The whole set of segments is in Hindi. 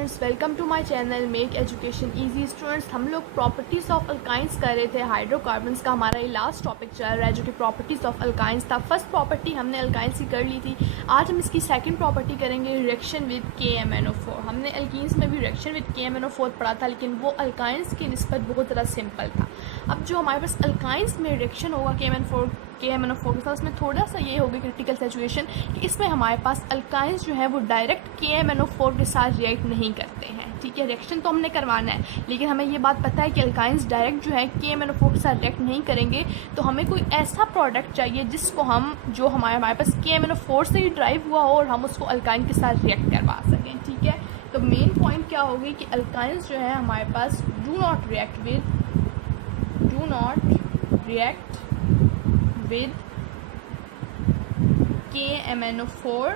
Students, welcome to my channel make education easy. Students, हम लोग प्रॉपर्टीज़ ऑफ अल्काइंस कर रहे थे। हाइड्रोकार्बन्स का हमारा ये लास्ट टॉपिक चल रहा है जो कि प्रॉपर्टीज़ ऑफ अल्काइंस था। फर्स्ट प्रॉपर्टी हमने अल्काइंस की कर ली थी। आज हम इसकी सेकंड प्रॉपर्टी करेंगे, रिएक्शन विद KMnO4। हमने अल्कीन्स में भी रिएक्शन विद KMnO4 पढ़ा था, लेकिन वो अल्काइंस की निस्बत बहुत ज़्यादा सिंपल था। अब जो हमारे पास अल्काइंस में रिएक्शन होगा KMnO4 के साथ, उसमें थोड़ा सा ये होगी क्रिटिकल सिचुएशन कि इसमें हमारे पास अल्काइंस जो है वो डायरेक्ट KMnO4 के साथ रिएक्ट नहीं करते हैं। ठीक है, रिएक्शन तो हमने करवाना है, लेकिन हमें ये बात पता है कि अल्काइंस डायरेक्ट जो है KMnO4 के साथ रिएक्ट नहीं करेंगे। तो हमें कोई ऐसा प्रोडक्ट चाहिए जिसको हम जो हमारे पास KMnO4 से ही ड्राइव हुआ हो और हम उसको अल्काइन के साथ रिएक्ट करवा सकें। ठीक है, तो मेन पॉइंट क्या होगी कि अल्काइंस जो है हमारे पास do not react with KMnO4,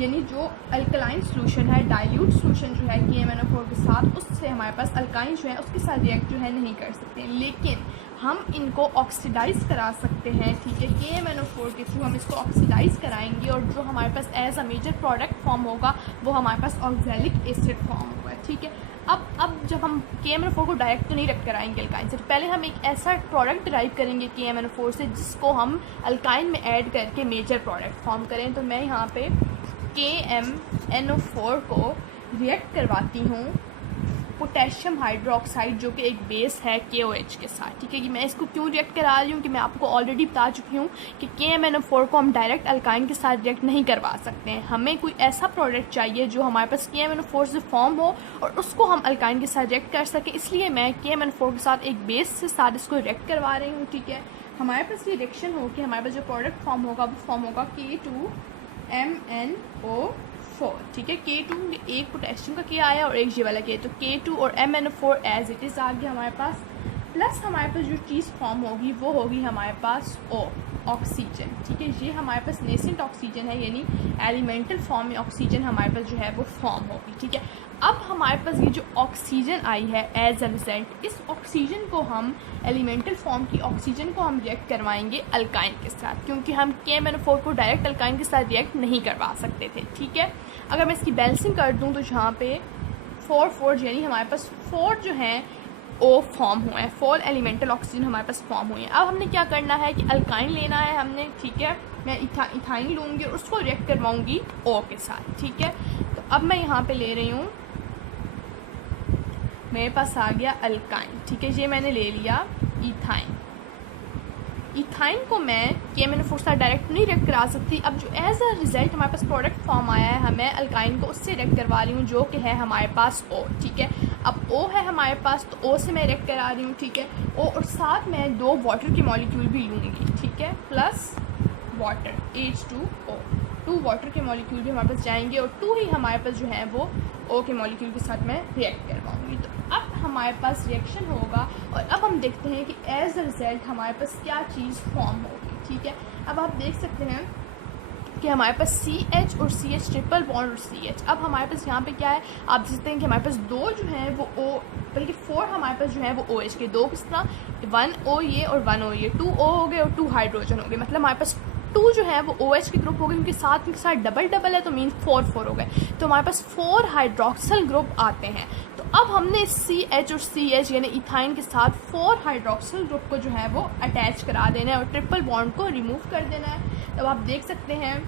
यानी जो अल्कलाइन सोल्यूशन है, डाइल्यूट सोल्यूशन जो है KMnO4 के साथ, उससे हमारे पास अल्काइन जो है उसके साथ रिएक्ट जो है नहीं कर सकते, लेकिन हम इनको ऑक्सीडाइज करा सकते हैं। ठीक है, KMnO4 के थ्रू हम इसको ऑक्सीडाइज कराएंगे और जो हमारे पास as a major product form होगा वो हमारे पास ऑक्सैलिक एसिड फॉर्म होगा। ठीक है, अब जब हम KMnO4 को डायरेक्ट तो नहीं रिएक्ट कराएंगे अल्काइन से, तो पहले हम एक ऐसा प्रोडक्ट डिराइव करेंगे KMnO4 से जिसको हम अल्काइन में ऐड करके मेजर प्रोडक्ट फॉर्म करें। तो मैं यहाँ पे KMnO4 को रिएक्ट करवाती हूँ पोटेशियम हाइड्रोक्साइड जो कि एक बेस है KOH के साथ। ठीक है, कि मैं इसको क्यों रिएक्ट करा रही हूँ कि मैं आपको ऑलरेडी बता चुकी हूँ कि KMnO4 को हम डायरेक्ट अल्काइन के साथ रिएक्ट नहीं करवा सकते हैं। हमें कोई ऐसा प्रोडक्ट चाहिए जो हमारे पास KMnO4 से फॉर्म हो और उसको हम अल्काइन के साथ रिएक्ट कर सकें, इसलिए मैं KMnO4 के साथ एक बेस से साथ इसको रिएक्ट करवा रही हूँ। ठीक है, हमारे पास ये रिएक्शन हो कि हमारे पास जो प्रोडक्ट फॉर्म होगा वो फॉर्म होगा K2MnO4। ठीक है, K2 एक पोटेशियम का K आया और एक ये वाला K, तो K2 और MnO4 एज इट इज़ आ गया हमारे पास। प्लस हमारे पास जो चीज़ फॉर्म होगी वो होगी हमारे पास ऑक्सीजन। ठीक है, ये हमारे पास नेसेंट ऑक्सीजन है, यानी एलिमेंटल फॉर्म में ऑक्सीजन हमारे पास जो है वो फॉर्म होगी। ठीक है, अब हमारे पास ये जो ऑक्सीजन आई है एज अ रिजल्ट, इस ऑक्सीजन को हम एलिमेंटल फॉर्म की ऑक्सीजन को हम रिएक्ट करवाएंगे अल्काइन के साथ, क्योंकि हम KMnO4 को डायरेक्ट अल्काइन के साथ रिएक्ट नहीं करवा सकते थे। ठीक है, अगर मैं इसकी बैलेंसिंग कर दूं तो यहाँ पे 4 यानी हमारे पास 4 जो हैं O फॉर्म हुए हैं, 4 एलिमेंटल ऑक्सीजन हमारे पास फॉर्म हुए हैं। अब हमने क्या करना है कि अल्काइन लेना है हमने। ठीक है, मैं इथाइन लूँगी और उसको रिएक्ट करवाऊँगी O के साथ। ठीक है, तो अब मैं यहाँ पे ले रही हूँ, मेरे पास आ गया अल्काइन। ठीक है, ये मैंने ले लिया इथाइन। इथाइन को मैं KMnO4 के साथ डायरेक्ट नहीं रिएक्ट करा सकती। अब जो एज अ रिजल्ट हमारे पास प्रोडक्ट फॉर्म आया है, हमें अल्काइन को उससे रिएक्ट करवा रही हूँ जो कि है हमारे पास O। ठीक है, अब O है हमारे पास, तो O से मैं रिएक्ट करा रही हूँ। ठीक है, O और साथ मैं 2 वाटर के मॉलिक्यूल भी लूँगी। ठीक है, प्लस वाटर H2O, 2 वाटर के मॉलिक्यूल भी हमारे पास जाएंगे और 2 ही हमारे पास जो है वो O के मॉलिक्यूल के साथ मैं रिएक्ट करवाऊँगी। तो अब हमारे पास रिएक्शन होगा और अब हम देखते हैं कि एज अ रिजल्ट हमारे पास क्या चीज़ फॉर्म होगी। ठीक है, अब आप देख सकते हैं कि हमारे पास CH और CH ट्रिपल बॉन्ड और CH। अब हमारे पास यहाँ पे क्या है, आप देख सकते हैं कि हमारे पास 2 जो हैं वो O, बल्कि 4 हमारे पास जो है वो OH के, 2 किस तरह, 1 O ये और 1 O ये, 2 O हो गए और 2 हाइड्रोजन हो गए। मतलब हमारे पास 2 जो है वो OH के ग्रुप हो गए, क्योंकि साथ के साथ डबल है तो मीन 4 हो गए, तो हमारे पास 4 हाइड्रोक्सल ग्रुप आते हैं। तो अब हमने CH और CH यानी इथाइन के साथ 4 हाइड्रोक्सल ग्रुप को जो है वो अटैच करा देना है और ट्रिपल बॉन्ड को रिमूव कर देना है। तब आप देख सकते हैं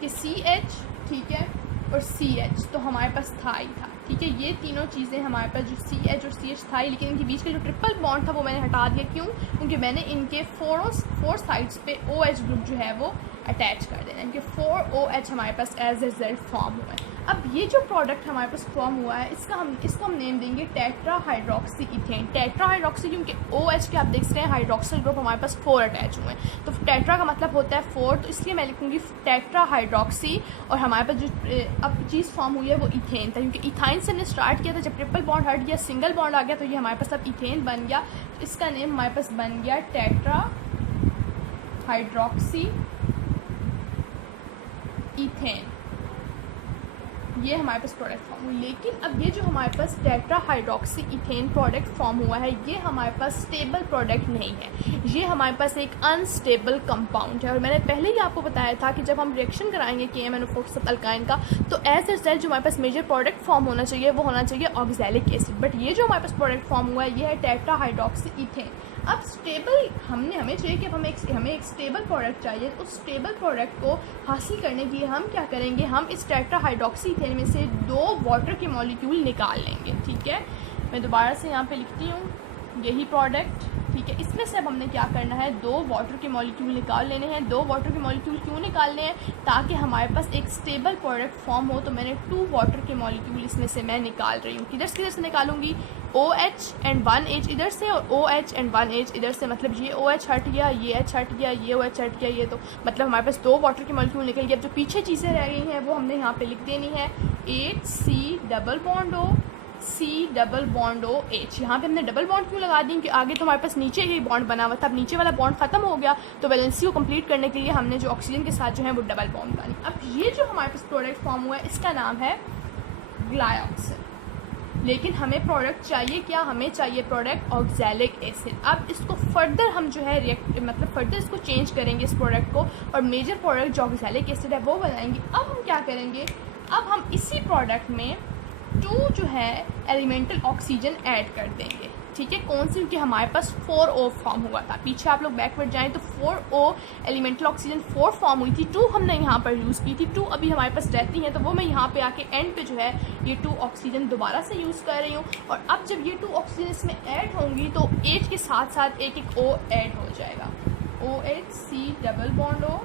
कि CH, ठीक है, और CH तो हमारे पास था ही था। ठीक है, ये तीनों चीज़ें हमारे पास जो CH और CH था ही, लेकिन इनके बीच का जो ट्रिपल बॉन्ड था वो मैंने हटा दिया। क्यों? क्योंकि मैंने इनके 4 साइड्स पे OH ग्रुप जो है वो अटैच कर देना है, इनके 4 OH हमारे पास एज ए रिजल्ट फॉर्म हुआ है। अब ये जो प्रोडक्ट हमारे पास फॉर्म हुआ है इसको हम नेम देंगे tetra hydroxy ethane. Tetra hydroxy क्योंकि OH के आप देख सकते हैं हाइड्रोक्सल ग्रुप हमारे पास 4 अटैच हुए हैं, तो टेट्रा का मतलब होता है 4, तो इसलिए मैं लिखूँगी टेट्रा हाइड्रोक्सी। और हमारे पास जो अब चीज़ फॉर्म हुई है वो इथेन था, क्योंकि इथाइन से हमने स्टार्ट किया था, जब ट्रिपल बॉन्ड हट गया सिंगल बॉन्ड आ गया तो ये हमारे पास अब इथेन बन गया। तो इसका नेम हमारे पास बन गया टेट्रा हाइड्रोक्सी इथेन। ये हमारे पास प्रोडक्ट फॉर्म हुआ। लेकिन अब ये जो हमारे पास tetra hydroxy ethane product form हुआ है, ये हमारे पास स्टेबल प्रोडक्ट नहीं है, ये हमारे पास एक अनस्टेबल कंपाउंड है। और मैंने पहले ही आपको बताया था कि जब हम रिएक्शन कराएंगे KMnO4 के साथ अल्काइन का, तो एज अ रिजल्ट जो हमारे पास मेजर प्रोडक्ट फॉर्म होना चाहिए वो होना चाहिए ऑक्सैलिक एसिड। बट ये जो हमारे पास प्रोडक्ट फॉर्म हुआ है ये है टेट्रा हाइड्रोक्सी इथेन। अब स्टेबल हमें चाहिए कि हमें एक स्टेबल प्रोडक्ट चाहिए। तो उस स्टेबल प्रोडक्ट को हासिल करने के लिए हम क्या करेंगे, हम इस टेट्रा हाइड्रोक्सी इथेन में से 2 वाटर के मॉलिक्यूल निकाल लेंगे। ठीक है, मैं दोबारा से यहाँ पे लिखती हूँ, यही प्रोडक्ट, ठीक है। इसमें से अब हमने क्या करना है, 2 वाटर के मॉलिक्यूल निकाल लेने हैं। 2 वाटर के मॉलिक्यूल क्यों निकालने हैं, ताकि हमारे पास एक स्टेबल प्रोडक्ट फॉर्म हो। तो मैंने 2 वाटर के मॉलिक्यूल इसमें से मैं निकाल रही हूँ। किधर से निकालूंगी, OH एंड 1H इधर से और OH एंड 1H इधर से। मतलब ये OH हट गया, ये H हट गया, ये OH हट गया, ये तो मतलब हमारे पास 2 वाटर के मॉलिक्यूल निकल गए। अब जो पीछे चीज़ें रह गई हैं वो हमने यहाँ पे लिख देनी है, HC double bond O, C double bond O H। यहाँ पे हमने डबल बॉन्ड क्यों लगा दी, कि आगे तो हमारे पास नीचे ही बॉन्ड बना हुआ था, अब नीचे वाला बॉन्ड खत्म हो गया, तो वैलेंसी को कंप्लीट करने के लिए हमने जो ऑक्सीजन के साथ जो है वो डबल बॉन्ड बनानी। अब ये जो हमारे पास प्रोडक्ट फॉर्म हुआ है इसका नाम है ग्लाइऑक्सिन। लेकिन हमें प्रोडक्ट चाहिए क्या, हमें चाहिए प्रोडक्ट ऑक्सैलिक एसिड। अब इसको फर्दर हम जो है फर्दर इसको चेंज करेंगे इस प्रोडक्ट को, और मेजर प्रोडक्ट जो ऑक्सैलिक एसिड है वो बनाएंगे। अब हम क्या करेंगे, अब हम इसी प्रोडक्ट में 2 जो है एलिमेंटल ऑक्सीजन ऐड कर देंगे। ठीक है, कौन सी, क्योंकि हमारे पास 4O फॉर्म हुआ था। पीछे आप लोग बैकवर्ड जाएं तो 4O एलिमेंटल ऑक्सीजन 4 फॉर्म हुई थी, 2 हमने यहाँ पर यूज़ की थी, 2 अभी हमारे पास रहती हैं, तो वो मैं यहाँ पे आके एंड पे जो है ये 2 ऑक्सीजन दोबारा से यूज़ कर रही हूँ। और अब जब ये 2 ऑक्सीजन इसमें ऐड होंगी तो H के साथ साथ एक O ऐड हो जाएगा, OH, C double bond O,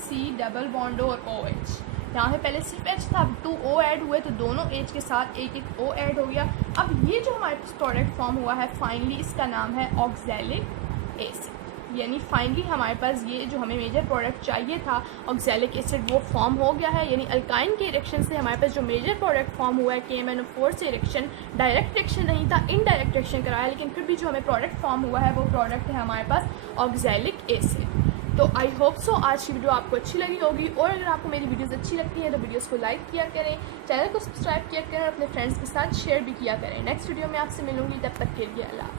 C double bond O और OH। यहाँ पे पहले सिर्फ H था, अब 2 O ऐड हुए तो दोनों H के साथ एक O ऐड हो गया। अब ये जो हमारे पास प्रोडक्ट फॉर्म हुआ है फाइनली, इसका नाम है ऑक्सैलिक एसिड। यानी फाइनली हमारे पास ये जो हमें मेजर प्रोडक्ट चाहिए था ऑक्सैलिक एसिड वो फॉर्म हो गया है। यानी अल्काइन के रिएक्शन से हमारे पास जो मेजर प्रोडक्ट फॉर्म हुआ है KMnO4 से रिएक्शन, डायरेक्ट रिएक्शन नहीं था, इनडायरेक्ट रिएक्शन कराया, लेकिन फिर भी जो हमें प्रोडक्ट फॉर्म हुआ है वो प्रोडक्ट है हमारे पास ऑक्सैलिक एसिड। तो आई होप सो आज की वीडियो आपको अच्छी लगी होगी, और अगर आपको मेरी वीडियोस अच्छी लगती हैं तो वीडियोस को लाइक किया करें, चैनल को सब्सक्राइब किया करें, अपने फ्रेंड्स के साथ शेयर भी किया करें। नेक्स्ट वीडियो में आपसे मिलूंगी, तब तक के लिए अल्लाह।